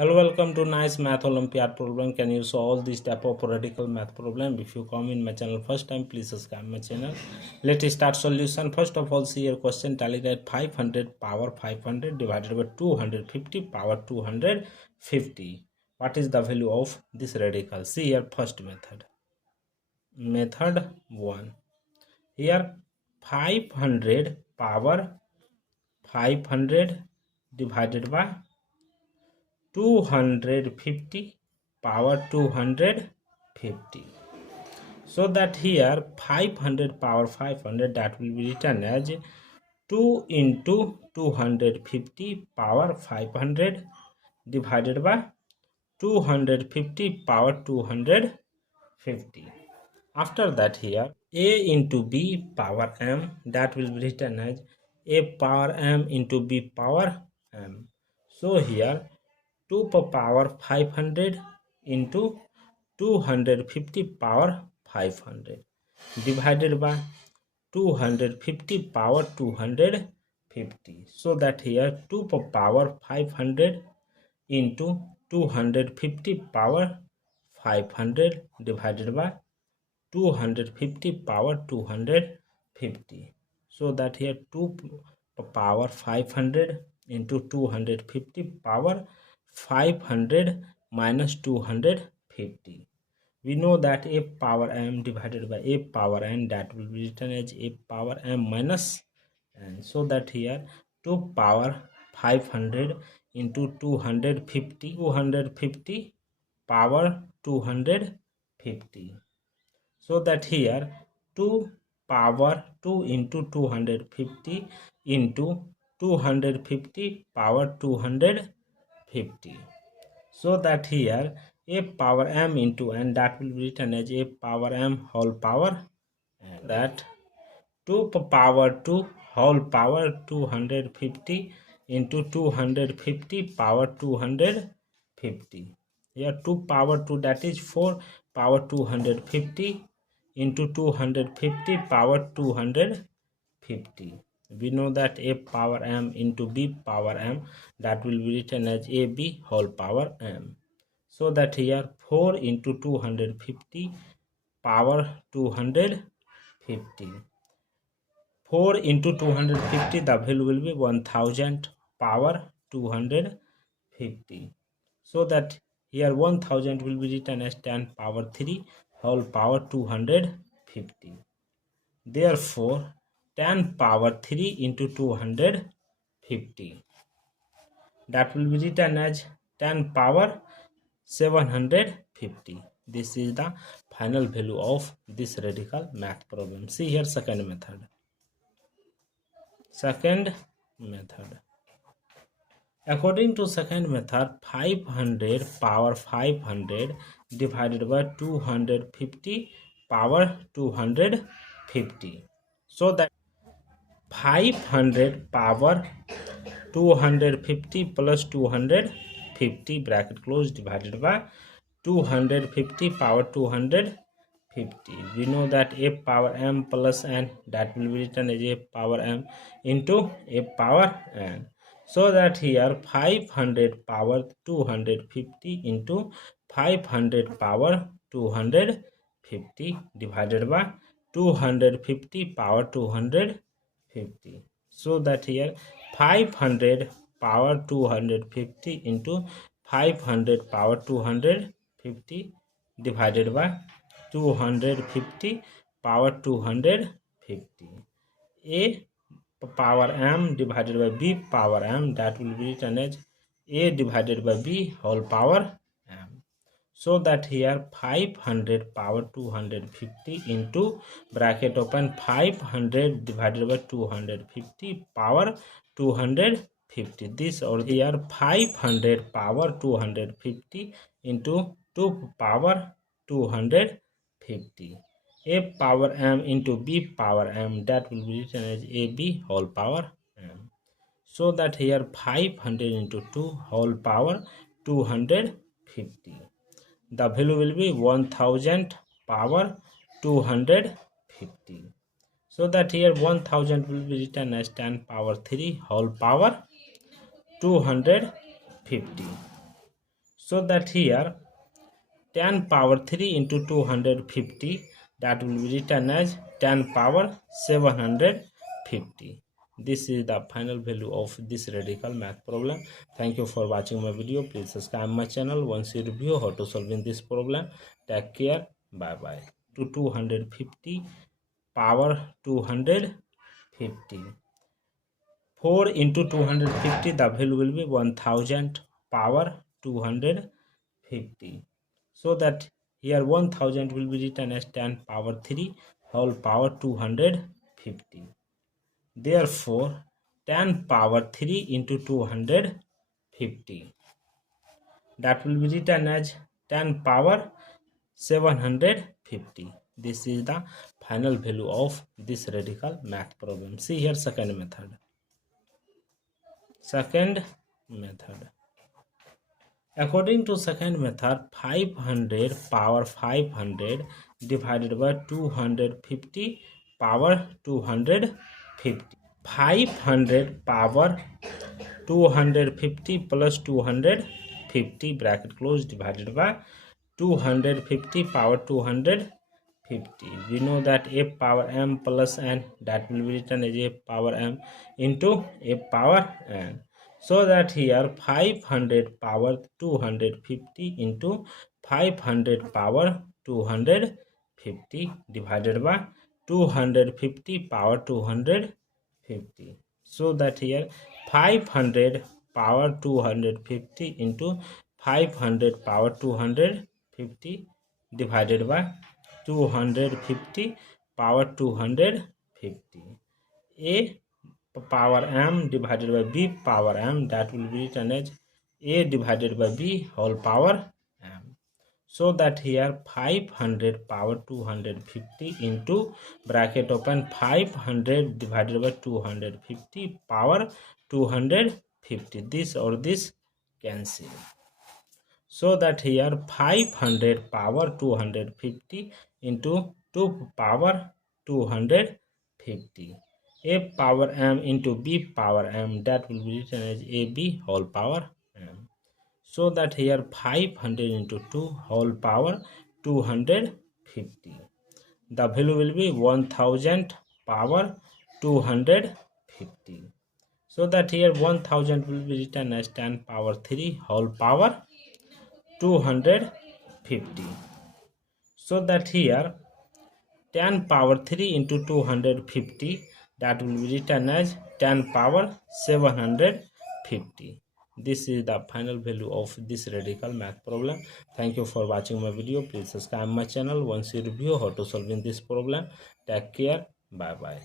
Hello, welcome to nice Math Olympiad problem. Can you solve this type of radical math problem? If you come in my channel first time, please subscribe my channel. Let's start solution. First of all, see your question. Tally that 500 power 500 divided by 250 power 250. What is the value of this radical? See here first method. Method 1. Here 500 power 500 divided by 250 power 250. So that here 500 power 500, that will be written as 2 into 250 power 500 divided by 250 power 250. After that here a into b power m, that will be written as a power m into b power m. So here 2 power 500 into 250 power 500 divided by 250 power 250. So that here 2 power 500 into 250 power 500 divided by 250 power 250. So that here 2 power 500 into 250 power 500 minus 250. We know that a power m divided by a power n, that will be written as a power m minus n. So that here 2 power 500 into 250 power 250. So that here 2 power 2 into 250 into 250 power 250. So that here a power m into n, that will be written as a power m whole power n. That 2 power 2 whole power 250 into 250 power 250. Here 2 power 2, that is 4 power 250 into 250 power 250. We know that a power m into b power m, that will be written as ab whole power m. So that here 4 into 250 power 250. 4 into 250, the value will be 1000 power 250. So that here 1000 will be written as 10 power 3 whole power 250. Therefore 10 power 3 into 250, that will be written as 10 power 750. This is the final value of this radical math problem. See here second method. Second method. According to second method, 500 power 500 divided by 250 power 250. So that 500 power 250 plus 250 bracket close divided by 250 power 250. We know that a power m plus n, that will be written as a power m into a power n. So that here 500 power 250 into 500 power 250 divided by 250 power 250. So that here 500 power 250 into 500 power 250 divided by 250 power 250. A power m divided by b power m, that will be written as a divided by b whole power m. So that here 500 power 250 into bracket open 500 divided by 250 power 250. This, or here 500 power 250 into 2 power 250. A power m into b power m, that will be written as ab whole power m. So that here 500 into 2 whole power 250. The value will be 1000 power 250. So that here 1000 will be written as 10 power 3 whole power 250. So that here 10 power 3 into 250, that will be written as 10 power 750. This is the final value of this radical math problem. Thank you for watching my video. Please subscribe my channel once you review how to solve in this problem. Take care. Bye bye. To 250 power 250. 4 into 250, the value will be 1000 power 250. So that here 1000 will be written as 10 power 3 whole power 250. Therefore 10 power 3 into 250, that will be written as 10 power 750. This is the final value of this radical math problem. See here second method. According to second method, 500 power 500 divided by 250 power 250. 500 power 250 plus 250 bracket close divided by 250 power 250. We know that a power m plus n, that will be written as a power m into a power n. So that here 500 power 250 into 500 power 250 divided by 250 power 250. So that here 500 power 250 into 500 power 250 divided by 250 power 250. A power m divided by b power m, that will be written as a divided by b whole power m. So that here 500 power 250 into bracket open 500 divided by 250 power 250. This or this cancel. So that here 500 power 250 into 2 power 250. A power m into b power m, that will be written as ab whole power m. So that here 500 into 2 whole power 250. The value will be 1000 power 250. So that here 1000 will be written as 10 power 3 whole power 250. So that here 10 power 3 into 250, that will be written as 10 power 750. This is the final value of this radical math problem. Thank you for watching my video. Please subscribe my channel once you review how to solve in this problem. Take care. Bye bye.